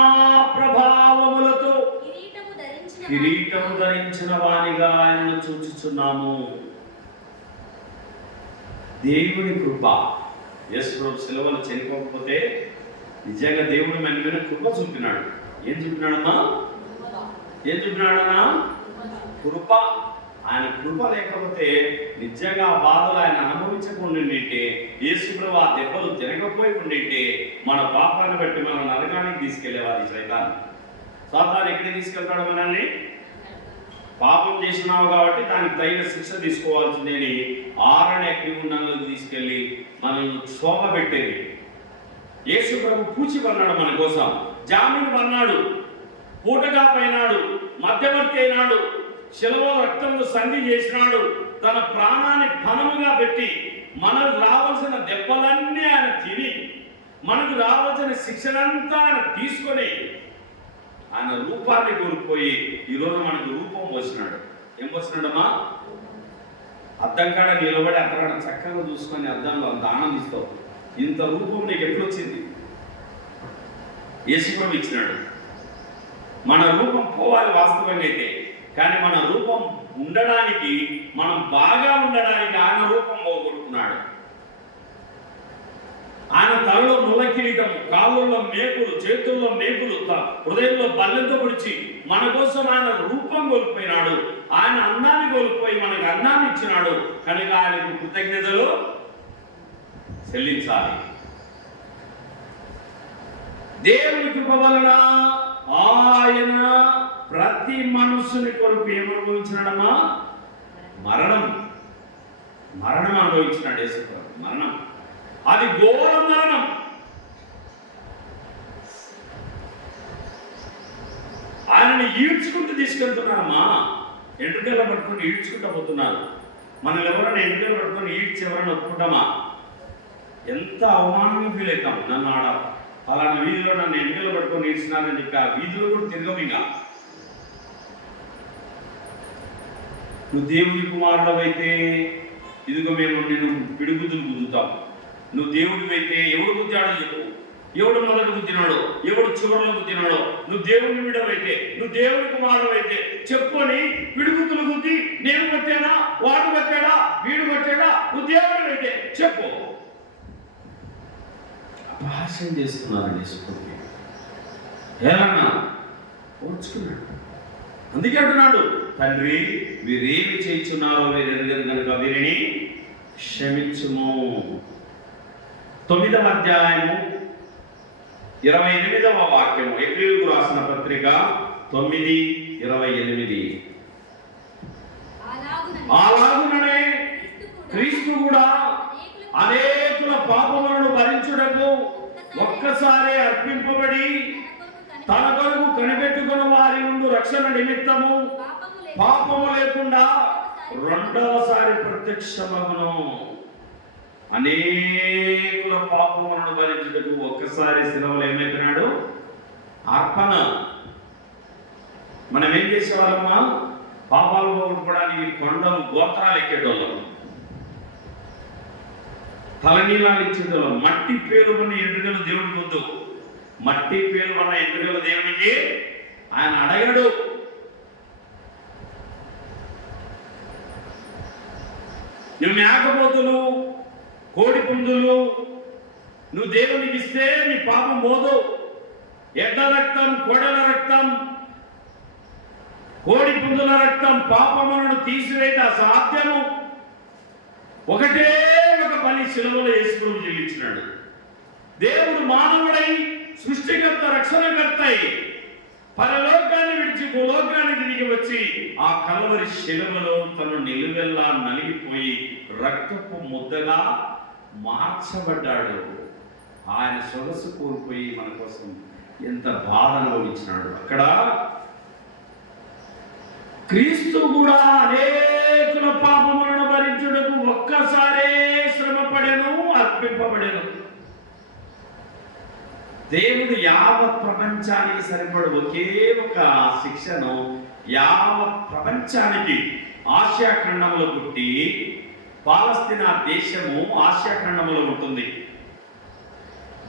ప్రభావములతో కిరీటము ధరించిన వానిగా ఆయనను చూచుచున్నాము. దేవుని కృప యేసు ప్రభు సిలువలో చనిపోకపోతే నిజంగా దేవుడు మన మీద కృప చూపినాడు. ఏం చూపినాడమ్మా? ఏం చూపినాడన్నా? కృప. ఆయన కృప లేకపోతే నిజంగా ఆ బాధలు ఆయన అనుభవించకుండా ఉండింటే, యేసు ప్రభు ఆ దెబ్బలు తిరగపోయి ఉండింటే మన పాపాన్ని బట్టి మన నరకానికి తీసుకెళ్లేవారు సైతాన్ని. సాతాను ఎక్కడికి తీసుకెళ్తాడు మనల్ని? పాపం చేసినావు కాబట్టి దానికి తగిన శిక్ష తీసుకోవాల్సిందేని ఆరని అగ్నిగుండంలోకి తీసుకెళ్లి మనల్ని క్షోభ పెట్టేది. యేసు ప్రభు పూచి పన్నాడు మన కోసం, జామీను పన్నాడు, పూటగా పోయినాడు, మధ్యవర్తి అయినాడు, శిలువ రక్తంలో సంధి చేసినాడు, తన ప్రాణాన్ని పణముగా పెట్టి మనకు రావాల్సిన దెబ్బలన్నీ ఆయన తిని మనకు రావాల్సిన శిక్షణంతా ఆయన తీసుకొని ఆయన రూపాన్ని కోల్పోయి ఈరోజు మనకు రూపం పోసినాడు. ఏం పోసినాడమ్మా? అద్దం కాడ నిలబడి అక్కడ చక్కగా చూసుకొని అద్దంలో అంత ఆనందిస్తావు. ఇంత రూపం నీకు ఎప్పుడు వచ్చింది? యేసు ప్రభు ఇచ్చినాడు. మన రూపం పోవాలి వాస్తవంగా అయితే, కానీ మన రూపం ఉండడానికి, మనం బాగా ఉండడానికి ఆయన రూపం పోగొట్టుకున్నాడు. ఆయన తలలో ముళ్ళ కిరీటం, కాళ్ళల్లో మేకులు, చేతుల్లో మేకులు, హృదయంలో బల్లెంతో పొడిచి మన కోసం ఆయన రూపం కోల్పోయినాడు. ఆయన అన్నాన్ని కోల్పోయి మనకు అన్నాన్ని ఇచ్చినాడు. కనుక ఆయనకు కృతజ్ఞతలు చెల్లించాలి. దేవుని కృప వలన ఆయన ప్రతి మనుషుని కొరకు ఏమనుభవించినాడమ్మా? మరణం. మరణం అనుభవించినాడు యేసు ప్రభు. మరణం, అది ఘోర మరణం. ఆయనని ఈడ్చుకుంటూ తీసుకెళ్తున్నారమ్మా. ఎంట్రుకలు పట్టుకొని ఈడ్చుకుంటూ పోతున్నారు. మనం ఎవరైనా ఎంట్రుకలు పట్టుకొని ఈడ్చి ఎవరైనా ఒప్పుకుంటామా? ఎంత అవమానంగా ఫీల్ అవుతాం. నన్ను ఆడ అలాంటి వీధిలో నన్ను ఎంట్రుకలు పట్టుకొని ఈడ్చినారని చెప్పి ఆ వీధిలో కూడా తిరగవు. ఇంకా నువ్వు దేవుని కుమారుడు అయితే ఇదిగో మేము నేను పిడుగుదులు గుద్దుతాం. నువ్వు దేవుడివి అయితే ఎవడు గుద్దాడో చెప్పు, ఎవడు మొదటి గుద్దినాడో, ఎవడు చివరిలో గుద్దినాడో. నువ్వు దేవుని విడవైతే, నువ్వు దేవుని కుమారుడు అయితే చెప్పు అని పిడుగుతులు గుద్ది, నేను కొట్టాడా, వాడు కొట్టాడా, వీడు కొట్టాడా, నువ్వు దేవుడు అయితే చెప్పు. అపహాస్యం చేస్తున్నారండి సుఖి. ఏమన్నా ఓర్చుకున్నాడు. అందుకే అంటున్నాడు, తండ్రి వీరేమి చేయించున్నారో వీరెరుగరు కనుక వీరిని క్షమించుము. 9వ అధ్యాయము 28వ వాక్యము, ఎబ్రీయులకు రాసిన పత్రిక 9:28. అలాగుననే క్రీస్తు కూడా అనేకుల పాపములను భరించుటకు ఒక్కసారి అర్పింపబడి తన కొరకు కనిపెట్టుకున్న వారి ముందు రక్షణ నిమిత్తము పాపము లేకుండా రెండవసారి ప్రత్యక్షమగును. అనేకుల పాపములను భరించుటకు ఒక్కసారి శిలువలో ఏమైపోయినాడు? అర్పణ. మనం ఏం చేసేవాళ్ళమ్మా? పాపాలు పోగొట్టుకోవడానికి కొండలు గోత్రాలు ఎక్కేటోళ్ళం, తలనీలాలు ఇచ్చేటోళ్ళం. మట్టి పేరు ఉన్న ఎంట్రుకలు దేవుడికి వద్దు. మట్టి పేరు ఉన్న ఎంట్రుకలు దేవునికి ఆయన అడగడు. నువ్వు మేకపోతులు, కోడి పుంజులు నువ్వు దేవునికి ఇస్తే నీ పాపం పోదు. ఎడ్ల రక్తం, కొడల రక్తం, కోడి పుంజుల రక్తం పాపములను తీసివేట అసాధ్యము. ఒకటే ఒక పని శిలువలో యేసు ప్రభు చెల్లించినాడు. దేవుడు మానవుడై సృష్టికర్త, రక్షణకర్త అయి పరలోకాన్ని విడిచి భూలోకానికి దిగి వచ్చి ఆ కల్వరి శిలువలో తను నిలువెల్లా నలిగిపోయి రక్తపు ముద్దగా మార్చబడ్డాడు. ఆయన సొగసు కోల్పోయి మన కోసం ఎంత బాధ అనుభవించినాడు. అక్కడ క్రీస్తు కూడా అనేకుల పాపములను భరించుటకు ఒక్కసారే శ్రమపడెను, అర్పింపబడెను. దేవుడు యావత్ ప్రపంచానికి సరిపడు ఒకే ఒక శిక్షను యావత్ ప్రపంచానికి ఆసియా ఖండంలో పుట్టి, పాలస్తీనా దేశము ఆసియా ఖండంలో ఉంటుంది.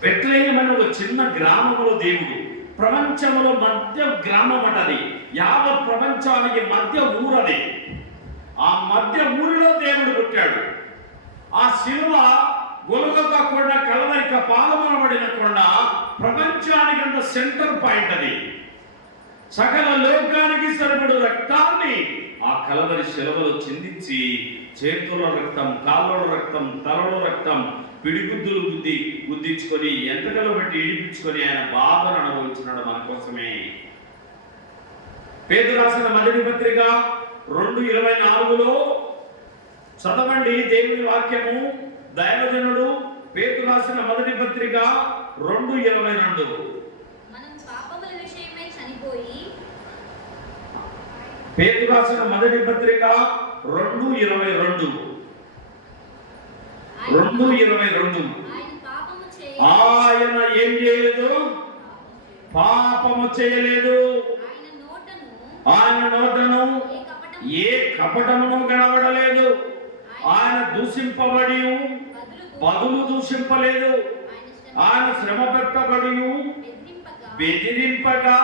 బెత్లెహేము అనే ఒక చిన్న గ్రామంలో దేవుడు, ప్రపంచంలో మధ్య గ్రామం అటది, యావత్ ప్రపంచానికి మధ్య ఊరది. ఆ మధ్య ఊరిలో దేవుడు పుట్టాడు. ఆ శిలువ గొలగొతా కొండ, కలవరిక పాదమనబడిన కొండ ప్రపంచానికంత సెంటర్ పాయింట్. అది సకల లోకానికి సరిపడు రక్తాన్ని ఆ కలవరి శిలువలో చిందించి, చేతుల రక్తం, కాళ్ళలో రక్తం, తలలో రక్తం, పిడిగుద్దులు గుద్దించుకొని, ఎంతకలు బట్టి ఇడిపించుకొని ఆయన బాధను అనుభవించినాడు మన కోసమే. పేతురు రాసిన మొదటి పత్రిక 2:24 చదవండి దేవుని వాక్యము. దైవజనుడు పేతురు రాసిన మొదటి పత్రిక 2:22. పేతురు రాసిన మొదటి పత్రిక 2:22. ఆయన ఏం చేయలేదు? పాపము చేయలేదు. ఆయన నోటను ఏ కపటమును కనబడలేదు. ఆయన దూషింపబడి బదులు దూషింపలేదు. ఆయన శ్రమ పెట్టబడి బెదిరింపగా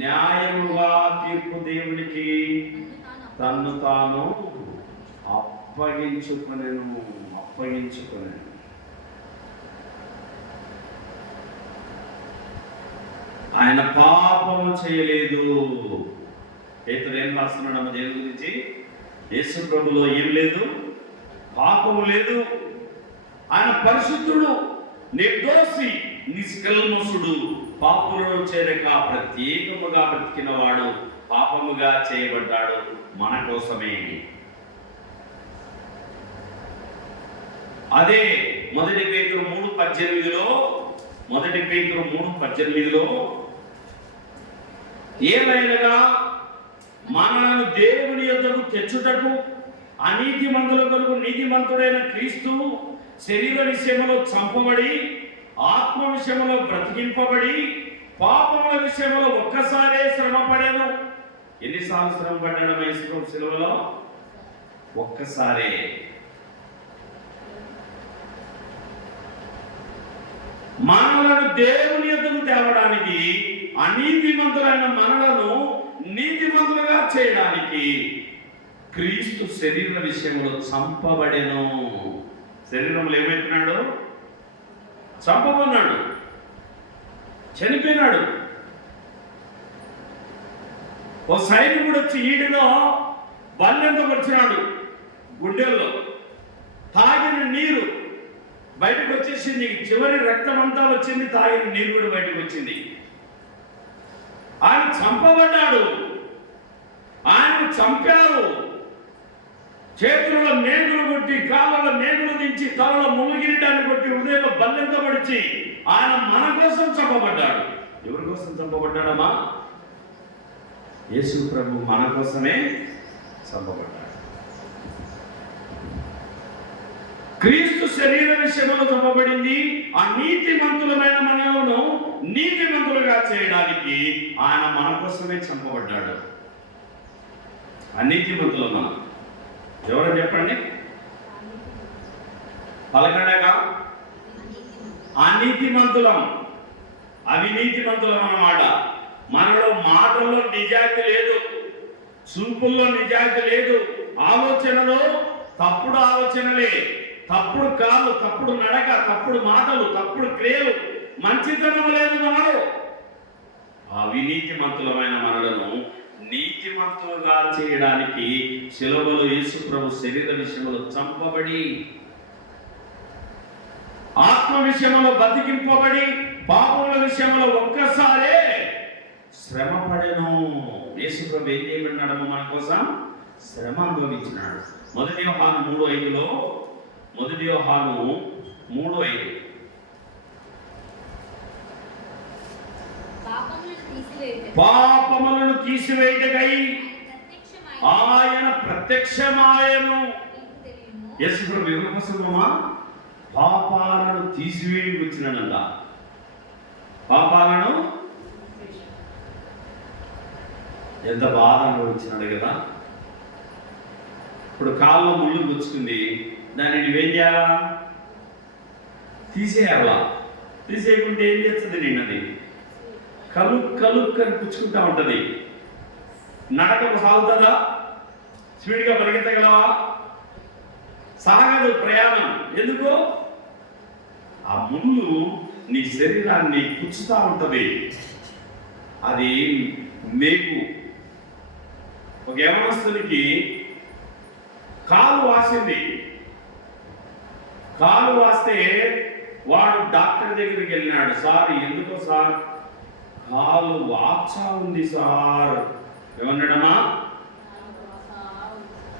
న్యాయముగా తీర్పు దేవునికి తన్ను తాను అప్పగించుకొనెను. ఆయన పాపము చేయలేదు. పేతురు ఏం రాస్తున్నాడు దేవుని గురించి? యేసు ప్రభులో ఏం లేదు? పాపము లేదు. ఆయన పరిశుద్ధుడు, నిర్దోషి, నిష్కల్మషుడు, పాపులను చేరక ప్రత్యేకముగా బ్రతికినవాడు, పాపముగా చేయబడ్డాడు మన కోసమే. అదే మొదటి పేతురు 3:18 ఏమైనగా మనలను దేవుని యొద్దకు తెచ్చుటకు అనీతిమంతుల కొరకు నీతిమంతుడైన క్రీస్తు శరీర విషయంలో చంపబడి, ఆత్మ విషయంలో బ్రతికింపబడి, పాపముల విషయంలో ఒక్కసారే శ్రమపడెను. ఎన్నిసార్లు శ్రమ పడ్డాడు యేసు శిలువలో? ఒక్కసారే. మనలను దేవుని యొద్దకు తేవడానికి, అనీతిమంతులైన మనలను నీతిమంతులుగా చేయడానికి క్రీస్తు శరీర విషయంలో చంపబడెను. శరీరంలో ఏమైతున్నాడు? చంపబడినాడు, చనిపోయినాడు. ఓ సైనికుడు వచ్చి ఈడిలో బల్లెంత వచ్చినాడు, గుండెల్లో తాగిన నీరు బయటకు వచ్చేసింది. చివరి రక్తం అంతా వచ్చింది, తాగిన నీరు కూడా బయటకు వచ్చింది. ఆయన చంపబడ్డాడు. ఆయనను చంపారు. చేతులలో మేకులు కొట్టి, కాళ్ళలో మేకులు దించి, తలలో ముళ్ళగిరిటాన్ని కొట్టి, హృదయంలో బల్లెంతో పడిచి ఆయన మన కోసం చంపబడ్డాడు. ఎవరి కోసం చంపబడ్డాడమ్మా? యేసు ప్రభు మన కోసమే చంపబడ్డాడు. క్రీస్తు శరీర విషయంలో చంపబడింది. ఆ నీతిమంతులమైన మనలను నీతిమంతులుగా చేయడానికి ఆయన మన కోసమే చంపబడ్డాడు. అనీతిమంతులు మనం ఎవరో చెప్పండి? పలకడగా అనీతిమంతులం, అవినీతిమంతులం అన్నమాట. మనలో మాటల్లో నిజాయితీ లేదు, చూపుల్లో నిజాయితీ లేదు, ఆలోచనలో తప్పుడు ఆలోచనలే, తప్పుడు కాలు, తప్పుడు నడక, తప్పుడు మాటలు, తప్పుడు క్రియలు, మంచితనం లేదు మనలో. అవినీతిమంతులమైన మనలను నీతిమంతులుగా చేయడానికి శిలువలో యేసు ప్రభు శరీర విషయంలో చంపబడి, ఆత్మ విషయంలో బతికింపబడి, పాపముల విషయంలో ఒక్కసారే శ్రమ పడెను. యేసు ప్రభు ఏం చేయబడినాడు? మన కోసం శ్రమ అనుభవించినాడు. మొదటి యోహాను 3:5 పాపములను తీసివేయుటకై ఆయన ప్రత్యక్షమాయెను. యేసు ప్రభు ఎవరి కోసమమ్మా? పాపాలను తీసివేయడానికి వచ్చినాడంట. పాపాలను ఎంత బాధ అనుభవించినాడు కదా. ఇప్పుడు కాళ్ళలో ముళ్ళు గుచ్చుకుంది, దాన్ని నువ్వేం చేయాలా? తీసేయాలా? తీసేయకుంటే ఏం చేస్తుంది? నిన్నది కలుక్కని పుచ్చుకుంటా ఉంటుంది. నడకకు సాగుతుందా? స్పీడ్గా పరిగెత్తగలవా? సాగదు ప్రయాణం. ఎందుకు? ఆ ముళ్ళు నీ శరీరాన్ని కుచ్చుతా ఉంటది. అది మేకు. ఒక యవనస్తునికి కాలు వాసింది. కాలు వాస్తే వాడు డాక్టర్ దగ్గరికి వెళ్ళినాడు. సార్ ఎందుకో సార్ కాలు వాచా ఉంది సార్. ఏమన్నాడమ్మా?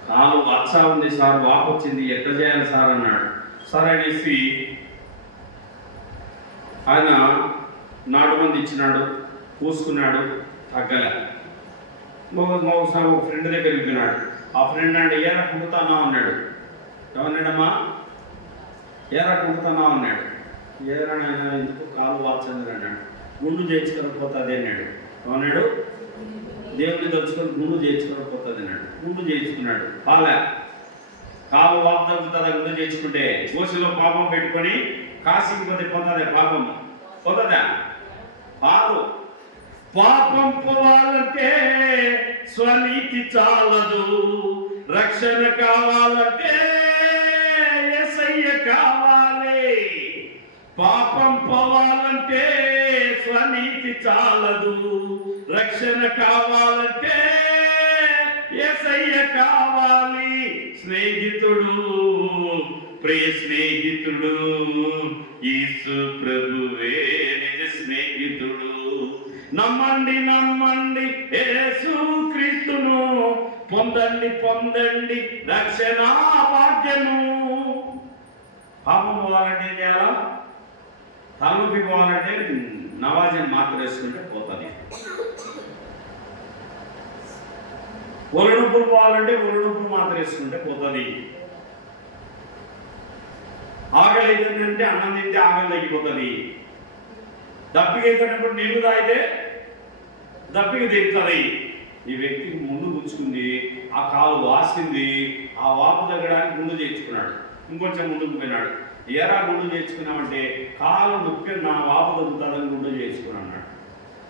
కాలు వాచా ఉంది సార్, వాపు వచ్చింది, ఎట్లా చేయాలి సార్ అన్నాడు. సరే అనేసి ఆయన నాటు మంది ఇచ్చినాడు, పూసుకున్నాడు, తగ్గలే. ఒక ఫ్రెండ్ దగ్గరికి వెళ్ళినాడు. ఆ ఫ్రెండ్ అంటే ఏరా కుడుతానా అన్నాడు. ఏమన్నాడమ్మా? ఏరా కుడుతానా అన్నాడు. ఏరా నాయన ఎందుకు కాలు వాచింది అన్నాడు. గుండు చేయించుకోకపోతుంది అన్నాడు. ఏమన్నాడు? దేవుడిని తలుచుకొని గుండు చేయించుకోకపోతుంది అన్నాడు. గుండు చేయించుకున్నాడు. కాలు వాపు తగ్గుతుందా గుండు చేయించుకుంటే? గోసులో పాపం పెట్టుకొని కాశీకి పోతే పొందదే పాపం? పొందదా? కాదు. పాపం పోవాలంటే స్వనీతి చాలదు, రక్షణ కావాలంటే యేసయ్య కావాలి. పాపం పోవాలంటే స్వనీతి చాలదు, రక్షణ కావాలంటే యేసయ్య కావాలి. స్నేహితుడు, ప్రియ స్నేహితుడు యేసు ప్రభువే నిజ స్నేహితుడు. నమ్మండి నమ్మండి యేసు క్రీస్తును, పొందండి పొందండి రక్షణ భాగ్యము. పాపం పోవాలంటే ఏం చేయాలా? తలనొప్పి పోవాలంటే నవాజన్ మాత్ర వేసుకుంటే పోతుంది. ఒళ్ళనొప్పులు పోవాలంటే ఒళ్ళనొప్పులు మాత్ర వేసుకుంటే పోతుంది. ఆకలి అవుతుందంటే అన్నం తింటే ఆకలి తగ్గిపోతుంది. దప్పిక అవుతున్నప్పుడు నీళ్లు తాగితే దప్పిక తీరుతుంది. ఈ వ్యక్తికి ముందు గుచ్చుకుంది, ఆ కాలు వాసింది. ఆ వాపు తగ్గడానికి ముందు చేయించుకున్నాడు. ఇంకొంచెం ముందుకు పోయినాడు. ఏరా గుండు చేయించుకున్నామంటే కాలు నొప్పి నా వాపు తగ్గుతుందని గుండు చేయించుకున్నాడు.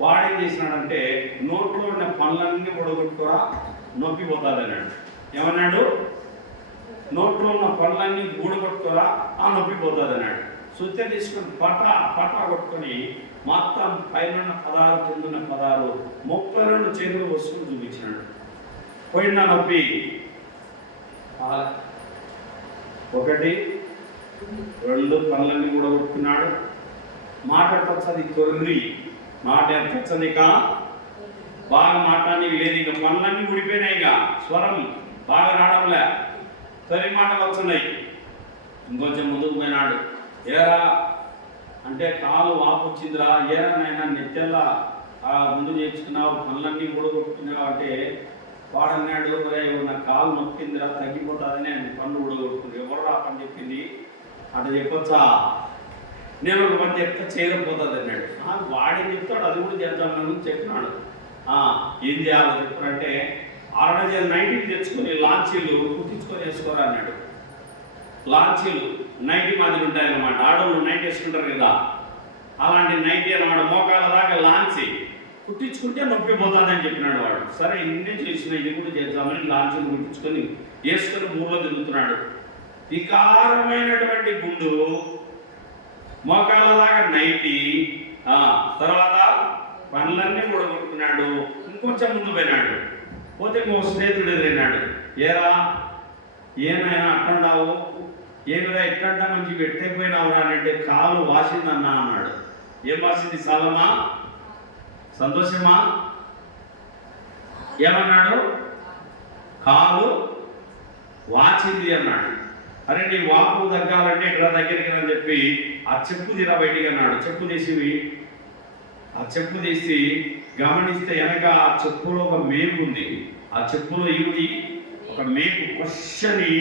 వాడేం చేసినాడంటే నోట్లో ఉన్న పనులన్నీ పొడగొట్టుకోరా నొప్పి పోతుంది అన్నాడు. ఏమన్నాడు? నోట్లో ఉన్న పనులన్నీ గూడగొట్టుకోరా ఆ నొప్పి పోతుంది అన్నాడు. సుత్తి తీసుకొని పటా కొట్టుకొని మొత్తం పైన 16 కింద 16 32 చేతులు వస్తువులు చూపించినాడు. పోయిన నొప్పి 1 2 పనులన్నీ కూడా కొట్టుకున్నాడు. మాట తచ్చది తొర్రి, మాట తచ్చది బాగా మాట్లాడడానికి లేదు. ఇక పనులన్నీ ఊడిపోయినాయి. ఇక స్వరం బాగా రావడంలే, తొలి మాటలు వస్తున్నాయి. ఇంకొంచెం ముందుకు పోయినాడు. ఏరా అంటే కాలు వాపు వచ్చిందిరా. ఏరా నాయన నెత్తెల్లా ముందు చేర్చుకున్నావు, పనులన్నీ కూడా కొట్టుకున్నావు అంటే వాడన్నాడు, నా కాలు నొప్పిందిరా తగ్గిపోతుందని ఆయన పనులు కూడా కొట్టుకుని. ఎవరు రా పని చెప్పింది అంటే చెప్పొచ్చా? నేను ఒక పని చెప్తే చేయకపోతుంది అన్నాడు. వాడేం చెప్తాడు అది కూడా చేద్దామని చెప్పినాడు. ఏం చేయాలో చెప్పారంటే 6 నైటీలు తెచ్చుకొని లాంచీలు కుట్టించుకొని వేసుకోరా అన్నాడు. లాంచీలు నైటీ మాదిరి ఉంటాయన్నమాట. ఆడవాళ్ళు నైట్ వేసుకుంటారు కదా, అలాంటి నైటీ అన్నమాట. మోకాళ్ళ దాకా లాంచి కుట్టించుకుంటే నొప్పి పోతుందని చెప్పినాడు వాడు. సరే ఇన్నే చేసిన ఇది కూడా చేద్దామని లాంచీలు కుట్టించుకొని వేసుకొని ఊళ్ళో తిరుగుతున్నాడు. వికారమైనటువంటి గుండు, మోకాళ్ళ దాకా నైటీ, తర్వాత పనులన్నీ కూడా కొట్టుకున్నాడు. ఇంకొంచెం ముందు పోయినాడు. పోతే ఇంకో స్నేహితుడు ఎదురైనాడు. ఏరా ఏమైనా అట్టుండావు, ఏమిరా ఎట్లంట మంచి పెట్టైపోయినావురా అంటే కాలు వాసిందన్నా అన్నాడు. ఏం వాసింది? సాలమా? సంతోషమా? ఏమన్నాడు? కాలు వాచింది అన్నాడు. అరే నీ వాపు తగ్గాలంటే ఇక్కడ దగ్గరికి అని చెప్పి ఆ చెప్పు తీరా బయటికి అన్నాడు. చెప్పు తీసి గమనిస్తే వెనక ఆ చెప్పులో ఒక మేకు ఉంది. ఆ చెప్పులో ఇవి ఒక మేకు కొచ్చని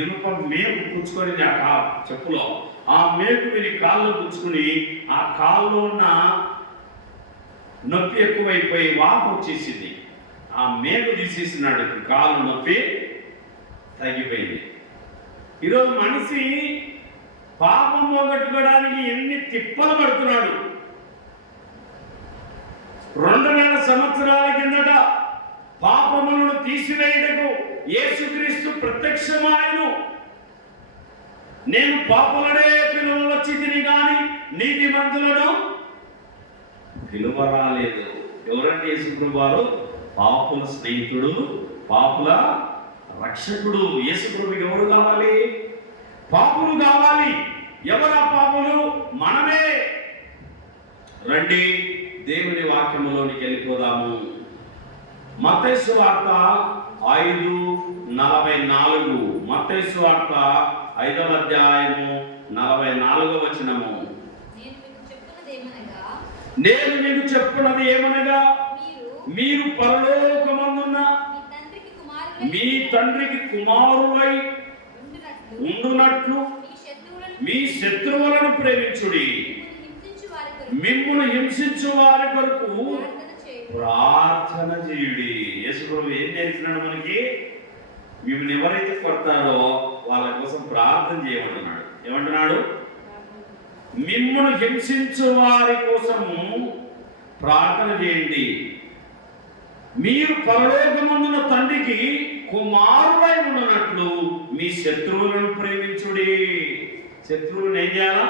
ఇనుప మేకు పుచ్చుకొని ఆ చెప్పులో ఆ మేకు విని కాళ్ళు పుచ్చుకుని ఆ కాళ్ళు ఉన్న నొప్పి ఎక్కువైపోయి వాపు వచ్చేసింది. ఆ మేకు తీసేసినాడు. కాళ్ళు నొప్పి తగ్గిపోయింది. ఈరోజు మనిషి పాపం పోగొట్టుకోవడానికి ఎన్ని తిప్పలు పడుతున్నాడు. 2000 సంవత్సరాల కిందట పాపములను తీసివేయుటకు యేసుక్రీస్తు ప్రత్యక్షమాయను. నేను పాపులనే పిలువవచ్చితిని గాని నీతిమంతులను పిలువరాలేదు. ఎవరంటే యేసుప్రభు వారు పాపుల స్నేహితుడు, పాపుల రక్షకుడు. యేసుప్రభుకి ఎవరు కావాలి? పాపులు కావాలి. ఎవరా పాపులు? మనమే. రండి దేవుని వాక్యములోనికి వెళ్ళిపోదాము. మత్తయి సువార్త 5:44. మత్తయి సువార్త 5వ అధ్యాయము 44వ వచనము. నేను మీకు చెప్పున్నది ఏమనగా మీరు పరలోకమందున్న మీ తండ్రికి కుమారులై ఉండునట్లు మీ శత్రువులను ప్రేమించుడి, మిమ్మును హింసించు వారి కొరకు ప్రార్థన చేయుడి. యేసుప్రభు ఏం నేర్పినాడు మనకి? మిమ్మల్ని ఎవరైతే కొడతారో వాళ్ళ కోసం ప్రార్థన చేయమంటున్నాడు. ఏమంటున్నాడు? మిమ్మును హింసించు వారి కోసము ప్రార్థన చేయండి. మీరు పరలోకమందున్న తండ్రికి కుమారులై ఉన్నట్లు మీ శత్రువులను ప్రేమించుడి. శత్రువులను ఏం చేయాలా?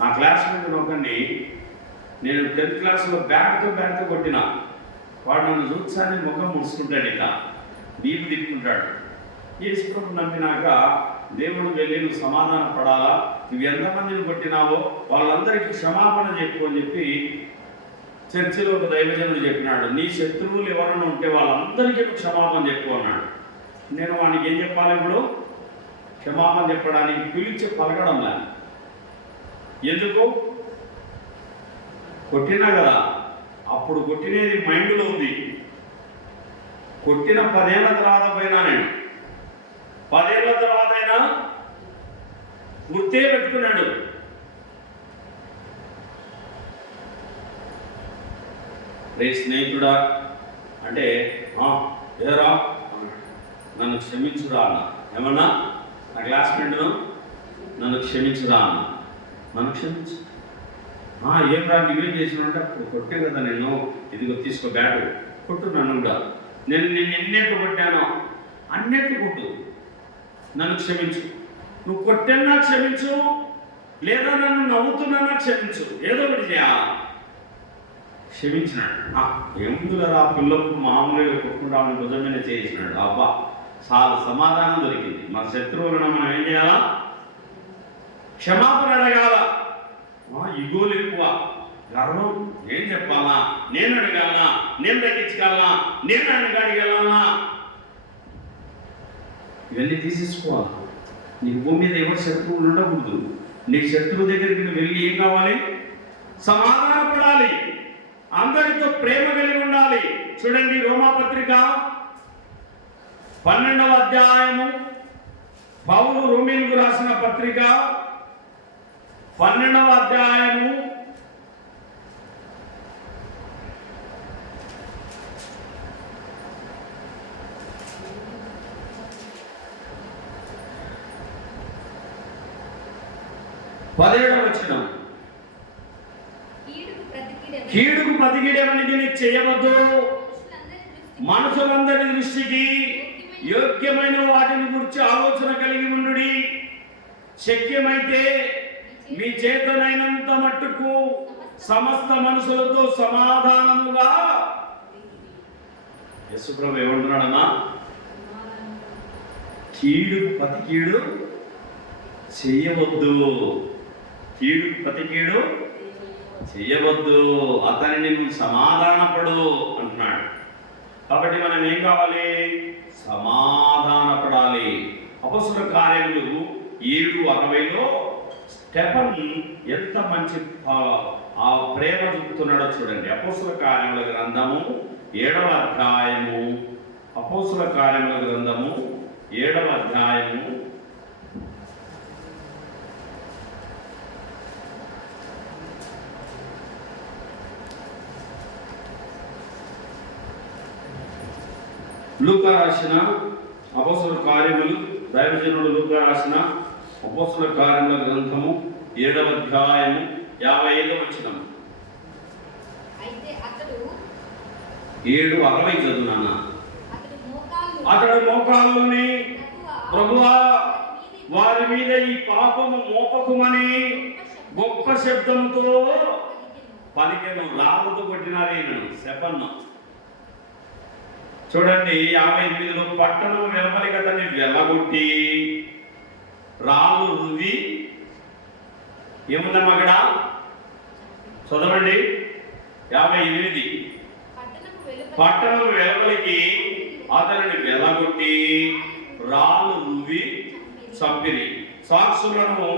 నా క్లాస్మేట్ ఒకరిని నేను 10th క్లాస్లో బ్యాట్తో కొట్టిన. వాడు నన్ను చూసాన్ని ముఖం ముడుచుకుంటాడు, ఇట్లా నీపు తిప్పుకుంటాడు. యేసుప్రభు నమ్మినాక దేవుడు వెళ్ళి నువ్వు సమాధాన పడాలా, నువ్వు ఎంతమందిని కొట్టినావో వాళ్ళందరికీ క్షమాపణ చెప్పు అని చెప్పి చర్చిలో ఒక దైవజనుడు చెప్పినాడు. నీ శత్రువులు ఎవరైనా ఉంటే వాళ్ళందరికీ క్షమాపణ చెప్పు అన్నాడు. నేను వానికి ఏం చెప్పాలి? ఇప్పుడు క్షమాపణ చెప్పడానికి పిలిచి పలకడంలా. ఎందుకు? కొట్టినా కదా, అప్పుడు కొట్టినది మైండ్లో ఉంది. కొట్టిన 10 ఏళ్ల తర్వాత పోయినా, నేను 10 ఏళ్ల తర్వాత అయినా గుర్తే పెట్టుకున్నాడు. రే స్నేహితుడా అంటే ఏరా నన్ను క్షమించురా అన్న. ఏమన్నా నా క్లాస్మేట్ను నన్ను క్షమించురా అన్న. నన్ను క్షమించు. ఏం రా నువ్వేం చేసినంటే అప్పుడు కొట్టే కదా నేను, ఇదిగో తీసుకో బ్యాటు కొట్టు నన్ను కూడా. నేను ఎన్నెట్లు కొట్టానో అన్నెట్లు కొట్టు, నన్ను క్షమించు. నువ్వు కొట్టన్నా క్షమించు, లేదా నన్ను నవ్వుతున్నానా క్షమించు, ఏదో ఒకటి చేయాలి. క్షమించినాడు. ఏముందులరా పిల్లలకు మామూలుగా కొట్టుకుంటామని నిజమైన చేసినాడు. అబ్బా చాలా సమాధానం దొరికింది. మన శత్రువులను మనం ఏం చేయాలా? క్షమాపణ అడగాల. ఇగోలు ఎక్కువ, గర్వం, ఏం చెప్పాలా, నేను అడగాలనా, నేను తగ్గించగలనా, నేను ఆయనకు అడగలనా, ఇవన్నీ తీసేసుకోవాలి. నీకు భూమి మీద ఎవరు శత్రువులు ఉండకూడదు. నీ శత్రువు దగ్గరికి నువ్వు వెళ్ళి ఏం కావాలి? సమాధానపడాలి, అందరితో ప్రేమ కలిగి ఉండాలి. చూడండి రోమాపత్రిక 12వ అధ్యాయము, పౌలు రోమీయులకు రాసిన పత్రిక 12వ అధ్యాయము 17వ వచనం. కీడుకు ప్రతికీడేమని చేయవద్దు, మనుషులందరి దృష్టికి యోగ్యమైన వాటిని గురించి ఆలోచన కలిగి ఉండుడి. శక్యమైతే మీ చేతనైనంత మట్టుకు సమస్త మనుషులతో సమాధానముగా. యేసుప్రభు ఏమంటున్నాడన్నా? కీడు ప్రతికీడు చెయ్యవద్దు, కీడు ప్రతికీడు చెయ్యవద్దు, అతనిని నువ్వు సమాధానపడు అంటున్నాడు. కాబట్టి మనం ఏం కావాలి? సమాధానపడాలి. అపొస్తలుల కార్యములు 7:60లో స్టెఫన్ ఎంత మంచి ఆ ప్రేమ చూపుతున్నాడో చూడండి. అపొస్తలుల కార్యముల గ్రంథము 7వ అధ్యాయము, అపొస్తలుల కార్యముల గ్రంథము 7వ అధ్యాయము 7 లూకా రాసిన అపొస్తలుల కార్యములు, దైవజనుడు లూకా రాసిన అపొస్తలుల కార్యముల గ్రంథము 7వ అధ్యాయము 55వ వచనం. 7:60 చదువునాన్న. అతడు మోకాళ్ళలోని ప్రభువా మీద ఈ పాపము మోపకుమని గొప్ప శబ్దంతో పలికెను. రాళ్ళతో కొట్టినారు ఈయనను, శపన్ను. చూడండి 58లో పట్టణం వెలుపలి కదని వెళ్ళగొట్టి రాళ్ళు రువి ఏముందమ్మా అక్కడ చదవండి. 58 పట్టణం వెలుపలికి అతనిని వెళ్ళగొట్టి రాళ్ళు రువి చంపిరి. సాక్షులను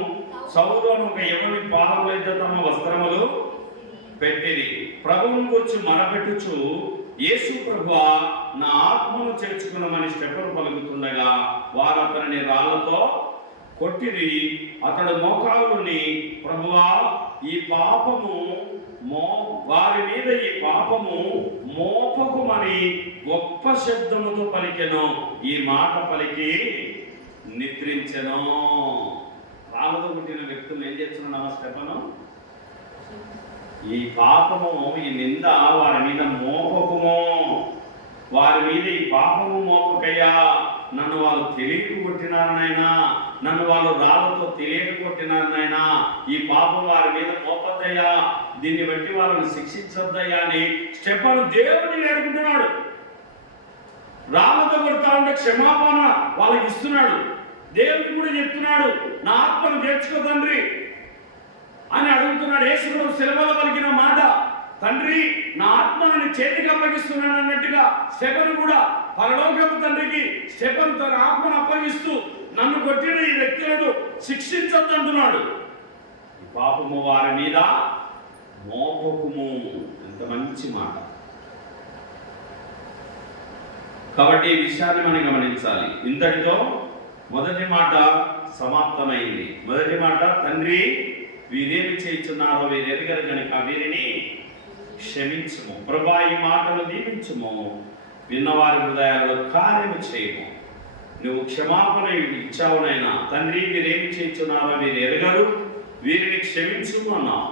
సౌలును ఒక యవని పాదములైతే తమ వస్త్రములు పెట్టిరి. ప్రభువును గురించి మొరపెట్టుచు, యేసు ప్రభువా, నా ఆత్మను చేర్చుకున్నామని స్టెఫెను పలుకుతుండగా వారు అతనిని రాళ్లతో కొట్టిరి. అతడు మోకాలుని, ప్రభువా, ఈ పాపము వారి మీద ఈ పాపము మోపకుమని గొప్ప శబ్దముతో పలికెను. ఈ మాట పలికి నిద్రించెను. రాళ్ళతో పుట్టిన వ్యక్తులు ఏం చేస్తున్నాడు స్టెఫెను? ఈ పాపము, ఈ నింద వారి మీద మోపకుము, వారి మీద ఈ పాపము మోపకయ్యా. నన్ను వాళ్ళు తెలియక కొట్టినారు నాయనా, నన్ను వాళ్ళు రాళ్ళతో తెలియక కొట్టినారు నాయనా, ఈ పాపం వారి మీద మోపద్దయ్యా, దీన్ని బట్టి వాళ్ళని శిక్షించొద్దయ్యా అని స్టెఫెను దేవుడిని వేడుకుంటున్నాడు. రాళ్ళతో కొడతా ఉంటే క్షమాపణ వాళ్ళకి ఇస్తున్నాడు. దేవుడికి కూడా చెప్తున్నాడు, నా ఆత్మను చేర్చుకో తండ్రి అని అడుగుతున్నాడు. యేసు శిలువలో పలికిన మాట, తండ్రి నా ఆత్మను చేతికి అప్పగిస్తున్నాను అన్నట్టుగా స్టెఫెను కూడా పరలోకపు తండ్రికి స్టెఫెను తన ఆత్మను అప్పగిస్తూ నన్ను కొట్టిన ఈ వ్యక్తులను శిక్షించొద్దు అంటున్నాడు. ఈ పాపము వారి మీద మోపకుము. ఎంత మంచి మాట. కాబట్టి ఈ విషయాన్ని మనం గమనించాలి. ఇంతటితో మొదటి మాట సమాప్తమైంది. మొదటి మాట, తండ్రి వీరేమి చేయుచున్నారో వీరెరుగరు కనుక వీరిని క్షమించుము. ప్రభా, ఈ మాటలు దీవించుము, విన్నవారి హృదయాల్లో కార్యము చేయము. నువ్వు క్షమాపణ ఇచ్చావునైనా. తండ్రి వీరేమి చేయుచున్నారో వీరు ఎరుగరు, వీరిని క్షమించుము అన్నావు.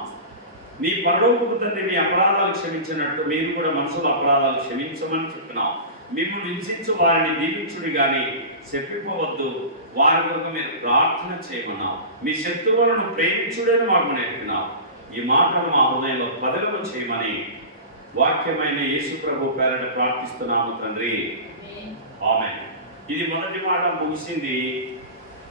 మీ పరలోకపు తండ్రి మీ అపరాధాలు క్షమించినట్టు మీరు కూడా మనుషుల అపరాధాలు క్షమించమని చెప్పినావు. మిమ్మల్ని హింసించు వారిని దీవించుడి కానీ చెప్పిపోవద్దు, వారి కొరకు మీరు ప్రార్థన చేయమన్నావు. మీ శత్రువులను ప్రేమించుడని మాకు నేర్పినావు. ఈ మాటను మా హృదయంలో పదిలము చేయమని వాక్యమైన యేసు ప్రభు పేరట ప్రార్థిస్తున్నాము తండ్రి, ఆమేన్. ఇది మొదటి మాట ముగిసింది.